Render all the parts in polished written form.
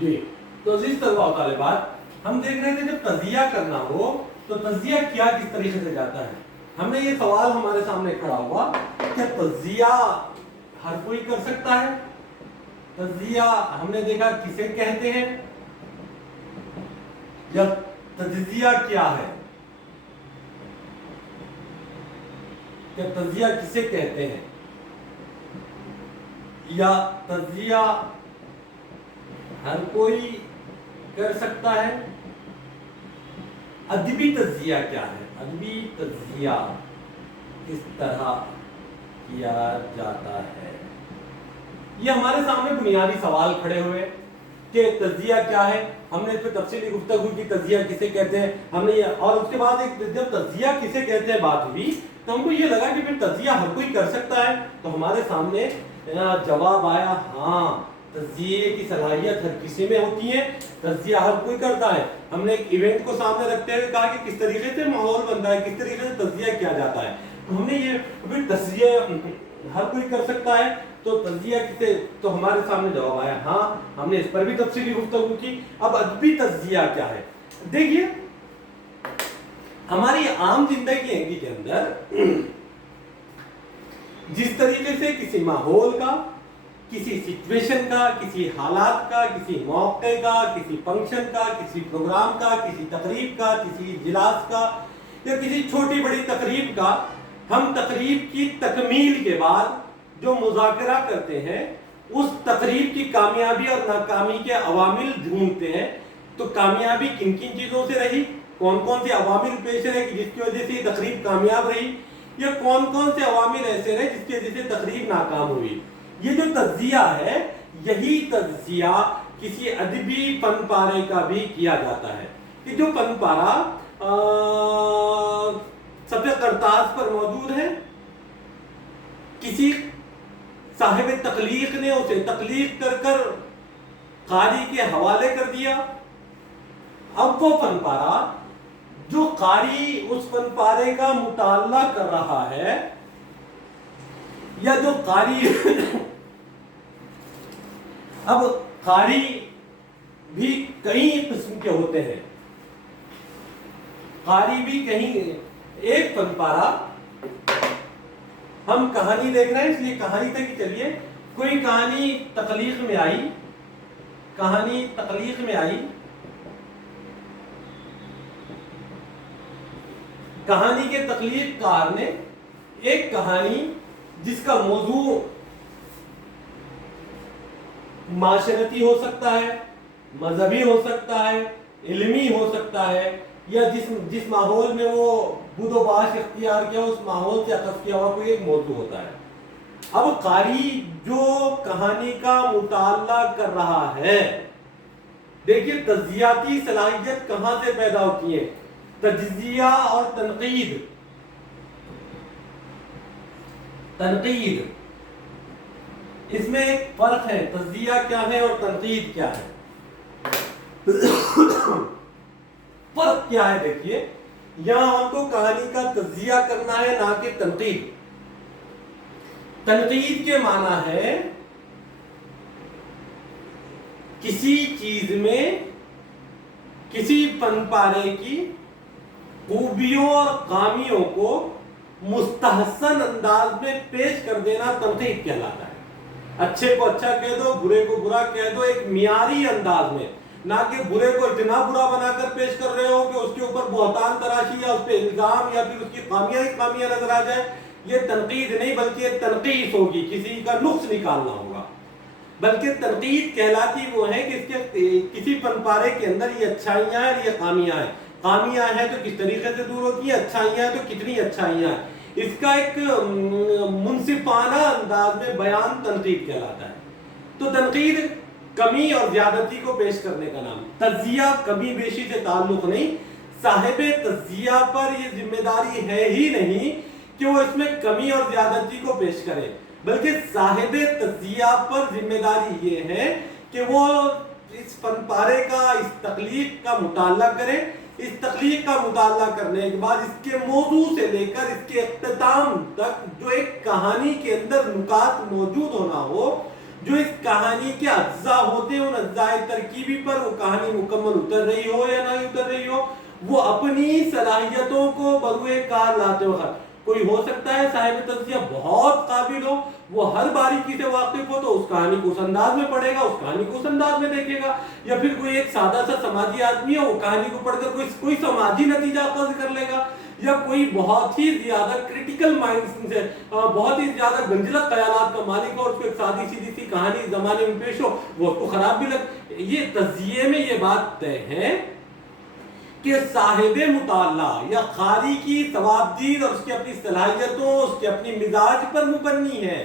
جی تو عزیز طلباء و طالبات، ہم دیکھ رہے تھے جب تجزیہ کرنا ہو تو تجزیہ کیا کس طریقے سے جاتا ہے. ہم نے یہ سوال ہمارے سامنے کھڑا ہوا کہ تجزیہ ہر کوئی کر سکتا ہے. تجزیہ ہم نے دیکھا کسے کہتے ہیں یا تجزیہ کیا ہے، کہ تجزیہ کسے کہتے ہیں، یا تجزیہ ہر کوئی کر سکتا ہے. ادبی تجزیہ کیا ہے، ادبی تجزیہ کس طرح کیا جاتا ہے. یہ ہمارے سامنے بنیادی سوال کھڑے ہوئے کہ تجزیہ کیا ہے. ہم نے اس پہ تفصیلی گفتگو کی تجزیہ کسے کہتے ہیں. ہم نے اور اس کے بعد جب تجزیہ کسے کہتے ہیں بات ہوئی تو ہم کو یہ لگا کہ پھر تجزیہ ہر کوئی کر سکتا ہے. تو ہمارے سامنے جواب آیا ہاں تجزیے کی صلاحیت ہر کسی میں ہوتی ہے، تجزیہ ہر کوئی کرتا ہے. ہم نے ایک ایونٹ کو سامنے رکھتے ہوئے کہا کہ کس طریقے سے ماحول بنتا ہے، کس طریقے سے تجزیہ کیا جاتا ہے. ہم نے یہ پھر تجزیہ ہر کوئی کر سکتا ہے تو تجزیہ کسے، تو ہمارے سامنے جواب آیا ہاں. ہم نے اس پر بھی تفصیلی گفتگو کی. اب ادبی تجزیہ کیا ہے. دیکھیے ہماری عام زندگی کے اندر جس طریقے سے کسی ماحول کا، کسی سچویشن کا، کسی حالات کا، کسی موقع کا، کسی فنکشن کا، کسی پروگرام کا، کسی تقریب کا، کسی اجلاس کا یا کسی چھوٹی بڑی تقریب کا، ہم تقریب کی تکمیل کے بعد جو مذاکرہ کرتے ہیں اس تقریب کی کامیابی اور ناکامی کے عوامل ڈھونڈتے ہیں. تو کامیابی کن کن چیزوں سے رہی، کون کون سے عوامل پیش رہے کہ جس کی وجہ سے یہ تقریب کامیاب رہی، یا کون کون سے عوامل ایسے رہے جس کی وجہ سے تقریب ناکام ہوئی. یہ جو تجزیہ ہے یہی تجزیہ کسی ادبی فن پارے کا بھی کیا جاتا ہے کہ جو فن پارا صفحہ کرتاز پر موجود ہے، کسی صاحب تخلیق نے اسے تخلیق کر کر قاری کے حوالے کر دیا. اب وہ فن پارا جو قاری اس فن پارے کا مطالعہ کر رہا ہے یا جو قاری اب قاری بھی کئی قسم کے ہوتے ہیں. قاری بھی کہیں ایک فن پارا، ہم کہانی دیکھ رہے ہیں اس لیے کہانی تک ہی چلیے. کوئی کہانی تخلیق میں آئی، کہانی تخلیق میں آئی، کہانی کے تخلیق کار نے ایک کہانی جس کا موضوع معاشرتی ہو سکتا ہے، مذہبی ہو سکتا ہے، علمی ہو سکتا ہے، یا جس ماحول میں وہ بود و باش اختیار کیا اس ماحول سے اخذ کیا ہوا کوئی ایک موضوع ہوتا ہے. اب قاری جو کہانی کا مطالعہ کر رہا ہے، دیکھیے تجزیاتی صلاحیت کہاں سے پیدا ہوتی ہے. تجزیہ اور تنقید، تنقید اس میں ایک فرق ہے. تجزیہ کیا ہے اور تنقید کیا ہے. فرق کیا ہے دیکھیے، یہاں ہم کو کہانی کا تجزیہ کرنا ہے نہ کہ تنقید. تنقید کے معنی ہے کسی چیز میں کسی فن پارے کی خوبیوں اور خامیوں کو مستحسن انداز میں پیش کر دینا تنقید کہلاتا ہے. اچھے کو اچھا کہہ دو، برے کو برا کہہ دو، ایک معیاری انداز میں، نہ کہ برے کو اتنا برا بنا کر پیش کر رہے ہو کہ اس کے اوپر بہتان تراشی یا اس پہ الزام یا پھر اس کی خامیاں ہی خامیاں نظر آ جائے. یہ تنقید نہیں بلکہ تنقیص ہوگی، کسی کا نقص نکالنا ہوگا. بلکہ تنقید کہلاتی وہ ہے کہ اس کے کسی فن پارے کے اندر یہ اچھائیاں ہیں اور یہ خامیاں ہیں. خامیاں ہیں تو کس طریقے سے دور ہوتی ہیں، اچھائیاں ہیں تو کتنی اچھائیاں ہیں. اس کا ایک منصفانہ انداز میں بیان تنقید کہلاتا ہے. تو تنقید کمی اور زیادتی کو پیش کرنے کا نام. تجزیہ کمی بیشی سے تعلق نہیں، صاحب تجزیہ پر یہ ذمہ داری ہے ہی نہیں کہ وہ اس میں کمی اور زیادتی کو پیش کرے، بلکہ صاحب تجزیہ پر ذمہ داری یہ ہے کہ وہ اس فن پارے کا، اس تخلیق کا مطالعہ کرے، اس تخلیق کا مطالعہ کرنے کے بعد اس کے موضوع سے لے کر اس کے اختتام تک جو ایک کہانی کے اندر نکات موجود ہونا ہو، جو اس کہانی کے اجزاء ہوتے ہیں، ان اجزاء ترکیبی پر وہ کہانی مکمل اتر رہی ہو یا نہیں اتر رہی ہو، وہ اپنی صلاحیتوں کو بروئے کار لاتے وقت، کوئی ہو سکتا ہے صاحب تجزیہ بہت قابل ہو، وہ ہر باریکی سے واقف ہو تو اس کہانی کو اس انداز میں پڑھے گا، اس کہانی کو اس انداز میں دیکھے گا، یا پھر کوئی ایک سادہ سا سماجی آدمی ہے، وہ کہانی کو پڑھ کر کوئی سماجی نتیجہ اخذ کر لے گا، یا کوئی بہت ہی زیادہ کریٹیکل مائنڈ سے بہت ہی زیادہ گنجلک خیالات کا مالک ہو اور اس کو ایک سادی سیدھی سی کہانی زمانے میں پیش ہو، وہ اس کو خراب بھی لگ۔ یہ تجزیے میں یہ بات طے ہے کہ صاحب مطالعہ یا قاری کی ثوابدید اور اس کی اپنی صلاحیتوں، اس کے اپنی مزاج پر مبنی ہے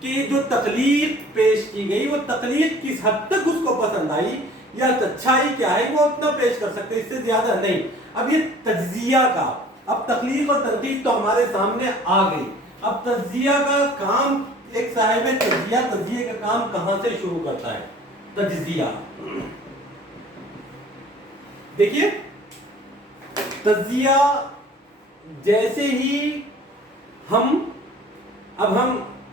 کہ جو تخلیق پیش کی گئی وہ تخلیق کس حد تک اس کو پسند آئی یا اچھائی کیا ہے وہ اتنا پیش کر سکتے، اس سے زیادہ نہیں۔ اب یہ تجزیہ کا، اب تخلیق اور تنقید تو ہمارے سامنے آ گئی، اب تجزیہ کا کام ایک صاحب تجزیہ کا کام کہاں سے شروع کرتا ہے؟ تجزیہ دیکھیے، تجزیہ جیسے ہی ہم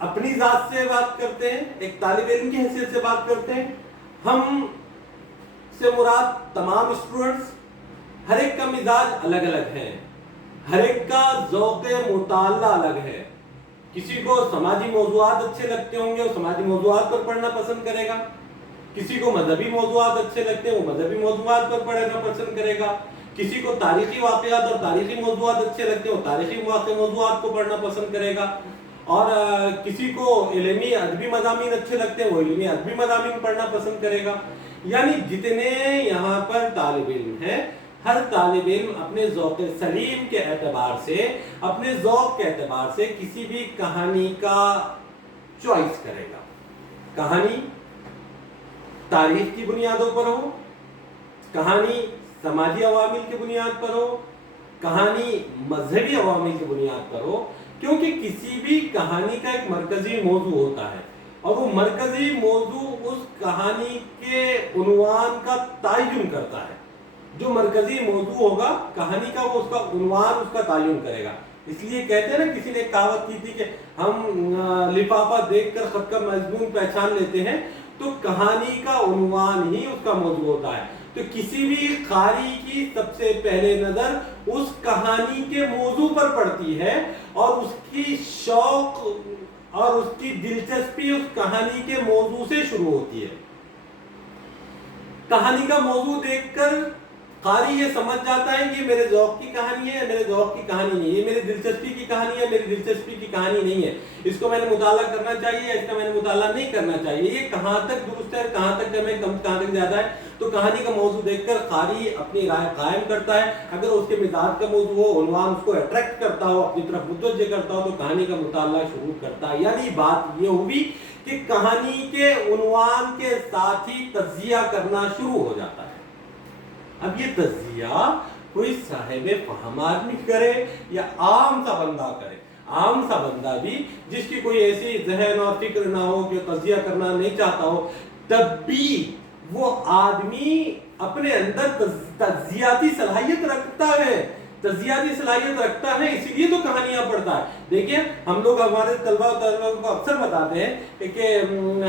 اپنی ذات سے بات کرتے ہیں، ایک طالب علم کی حیثیت سے بات کرتے ہیں، ہم سے مراد تمام اسٹوڈنٹس، ہر ایک کا مزاج الگ الگ ہے، ہر ایک کا ذوق مطالعہ الگ ہے، کسی کو سماجی موضوعات اچھے لگتے ہوں گے وہ سماجی موضوعات پر پڑھنا پسند کرے گا، کسی کو مذہبی موضوعات اچھے لگتے ہیں وہ مذہبی موضوعات پر پڑھنا پسند کرے گا، کسی کو تاریخی واقعات اور تاریخی موضوعات اچھے لگتے ہیں وہ تاریخی موضوعات کو پڑھنا پسند کرے گا، اور کسی کو علمی ادبی مضامین اچھے لگتے ہیں وہ علمی ادبی مضامین پڑھنا پسند کرے گا۔ یعنی جتنے یہاں پر طالب علم ہیں، ہر طالب علم اپنے ذوق سلیم کے اعتبار سے، اپنے ذوق کے اعتبار سے کسی بھی کہانی کا چوائس کرے گا۔ کہانی تاریخ کی بنیادوں پر ہو، کہانی سماجی عوامل کی بنیاد پر ہو، کہانی مذہبی عوامل کی بنیاد پر ہو، کیونکہ کسی بھی کہانی کا ایک مرکزی موضوع ہوتا ہے اور وہ مرکزی موضوع اس کہانی کے عنوان کا تعین کرتا ہے۔ جو مرکزی موضوع ہوگا کہانی کا وہ اس کا عنوان اس کا تعین کرے گا۔ اس لیے کہتے ہیں نا، کسی نے کہاوت کی تھی کہ ہم لفافہ دیکھ کر خط کا مضمون پہچان لیتے ہیں، تو کہانی کا عنوان ہی اس کا موضوع ہوتا ہے۔ تو کسی بھی قاری کی سب سے پہلے نظر اس کہانی کے موضوع پر پڑتی ہے اور اس کی شوق اور اس کی دلچسپی اس کہانی کے موضوع سے شروع ہوتی ہے۔ کہانی کا موضوع دیکھ کر قاری یہ سمجھ جاتا ہے کہ یہ میرے ذوق کی کہانی ہے، میرے ذوق کی کہانی نہیں ہے، یہ میری دلچسپی کی کہانی ہے، میری دلچسپی کی کہانی نہیں ہے، اس کو میں نے مطالعہ کرنا چاہیے، اس کا میں نے مطالعہ نہیں کرنا چاہیے، یہ کہاں تک درست ہے، کہاں تک کم ہے، کہاں تک زیادہ ہے۔ تو کہانی کا موضوع دیکھ کر قاری اپنی رائے قائم کرتا ہے۔ اگر اس کے مزاج کا موضوع ہو، عنوان اس کو اٹریکٹ کرتا ہو، اپنی طرف متوجہ کرتا ہو، تو کہانی کا مطالعہ شروع کرتا ہے۔ یعنی بات یہ ہوئی کہ کہانی کے عنوان کے ساتھ ہی تجزیہ کرنا شروع ہو جاتا ہے۔ اب یہ تجزیہ کوئی صاحب فہم آدمی کرے یا عام سا بندہ کرے، عام سا بندہ بھی جس کی کوئی ایسی ذہن اور فکر نہ ہو کہ تجزیہ کرنا نہیں چاہتا ہو، تب بھی وہ آدمی اپنے اندر تجزیاتی صلاحیت رکھتا ہے، تجزیاتی صلاحیت رکھتا ہے، اسی لیے تو کہانیاں پڑھتا ہے۔ دیکھیں ہم لوگ ہمارے طلبہ کو اکثر بتاتے ہیں کہ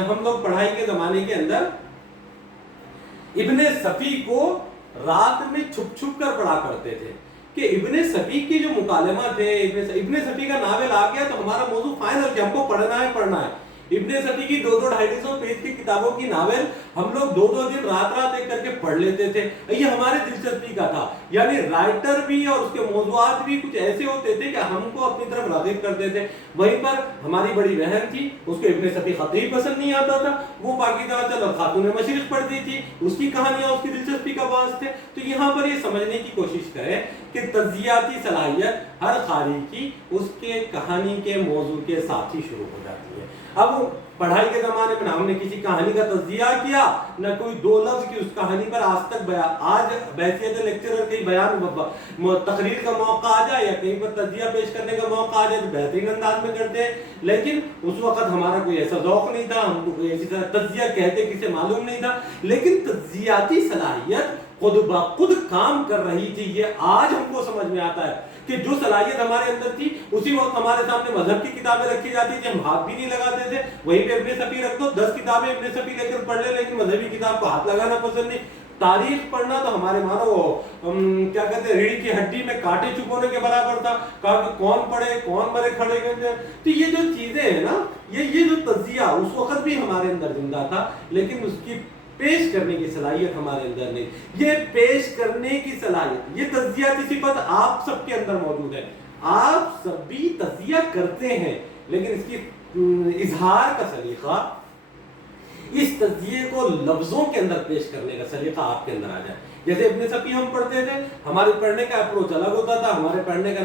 ہم لوگ پڑھائی کے زمانے کے اندر ابن صفی کو رات میں چھپ چھپ کر پڑھا کرتے تھے کہ ابن صفی کے جو مکالمہ تھے، ابن صفی کا ناول آ گیا تو ہمارا موضوع فائنل کہ ہم کو پڑھنا ہے۔ ابن صفی کی 200-250 پیج کی کتابوں کی ناول ہم لوگ 2 دن رات ایک کر کے پڑھ لیتے تھے، یہ ہمارے دلچسپی کا تھا۔ یعنی رائٹر بھی اور اس کے موضوعات بھی کچھ ایسے ہوتے تھے کہ ہم کو اپنی طرف راغب کرتے تھے۔ وہیں پر ہماری بڑی بہن تھی، اس کو ابن صفی خطیب پسند نہیں آتا تھا، وہ پاکیزہ اور خاتون مشرق پڑھتی تھی، اس کی کہانیاں اس کی دلچسپی کا باعث تھے۔ تو یہاں پر یہ سمجھنے کی کوشش کریں کہ تجزیاتی صلاحیت ہر قاری کی اس کے کہانی کے موضوع کے ساتھ ہی شروع ہو جاتی ہے۔ اب پڑھائی کے زمانے میں نہ ہم نے کسی کہانی کا تجزیہ کیا، نہ کوئی دو لفظ کی اس کہانی پر آج تک بیان، آج بحیثیت لیکچرر کہیں بیان تقریر کا موقع آ جائے یا کہیں پر تجزیہ پیش کرنے کا موقع آ جائے تو بہترین انداز میں کرتے ہیں، لیکن اس وقت ہمارا کوئی ایسا ذوق نہیں تھا، ہم کو کوئی ایسی طرح تجزیہ کہتے کسے معلوم نہیں تھا، لیکن تجزیاتی صلاحیت خود بخود کام کر رہی تھی۔ یہ آج ہم کو سمجھ میں آتا ہے کہ جو صلاحیت ہمارے اندر تھی اسی وقت ہمارے سامنے مذہب کی کتابیں رکھی جاتی تھی، ہم ہاتھ بھی نہیں لگاتے تھے، وہیں پہ ابن صفی رکھ دو، 10 کتابیں ابن صفی لے کر پڑھ لے، لیکن مذہبی کتاب کو ہاتھ لگانا پسند نہیں۔ تاریخ پڑھنا تو ہمارے مانو کیا کہتے ہیں ریڑھ کی ہڈی میں کانٹے چبونے کے برابر تھا، کہا کہ کون پڑھے کون مرے کھڑے گئے۔ تو یہ جو چیزیں ہیں نا، یہ جو تجزیہ اس وقت بھی ہمارے اندر زندہ تھا، لیکن اس کی پیش کرنے کی صلاحیت ہمارے اندر نہیں۔ یہ پیش کرنے کی صلاحیت، یہ تجزیاتی صفت آپ سب کے اندر موجود ہے، آپ سب بھی تجزیہ کرتے ہیں، لیکن اس کی اظہار کا سلیقہ، اس تجزیے کو لفظوں کے اندر پیش کرنے کا سلیقہ آپ کے اندر آ جائے۔ جیسے ابن صفی ہم پڑھتے تھے، ہمارے پڑھنے کا اپروچ الگ ہوتا تھا، ہمارے پڑھنے کا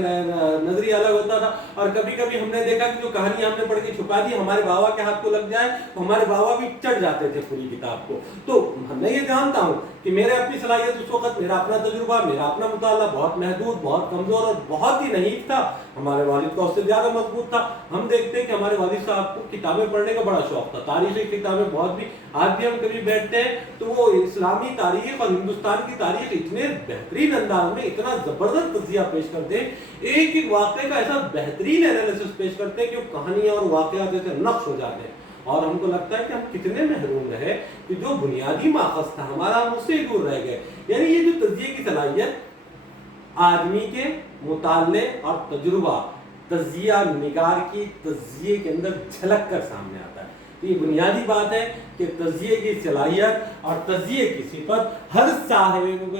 نظریہ الگ ہوتا تھا، اور کبھی کبھی ہم نے دیکھا کہ جو کہانی ہم نے پڑھ کے چھپا دی ہمارے بابا کے ہاتھ کو لگ جائے تو ہمارے بابا بھی چڑھ جاتے تھے پوری کتاب کو۔ تو میں یہ جانتا ہوں کہ میرے اپنی صلاحیت اس وقت، میرا اپنا تجربہ، میرا اپنا مطالعہ بہت محدود، بہت کمزور اور بہت ہی نحیف تھا، ہمارے والد کا اس سے زیادہ مضبوط تھا۔ ہم دیکھتے ہیں کہ ہمارے والد صاحب کو کتابیں پڑھنے کا بڑا شوق تھا، تاریخی کتابیں بہت بھی، آج بھی ہم کبھی بیٹھتے ہیں تو وہ اسلامی تاریخ اور ہندوستان کی تاریخ اتنے بہترین انداز میں اتنا زبردست تجزیہ پیش کرتے ہیں، ایک ایک واقعے کا ایسا بہترین انالیسس پیش کرتے ہیں کہ وہ کہانیاں اور واقعات جیسے نقش ہو جاتے ہیں، اور ہم کو لگتا ہے کہ ہم کتنے محروم رہے کہ جو بنیادی ماخذ تھا ہمارا ہم اس سے ہی دور رہ گئے۔ یعنی یہ جو تجزیے کی صلاحیت آدمی کے مطالعے اور تجربہ، تجزیہ نگار کی تجزیے کے اندر جھلک کر سامنے آتا ہے۔ یہ بنیادی بات ہے کہ تجزیے کی صلاحیت اور تجزیے کی صفت ہر صاحب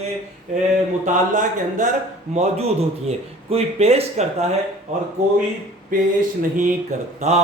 مطالعہ کے اندر موجود ہوتی ہیں، کوئی پیش کرتا ہے اور کوئی پیش نہیں کرتا۔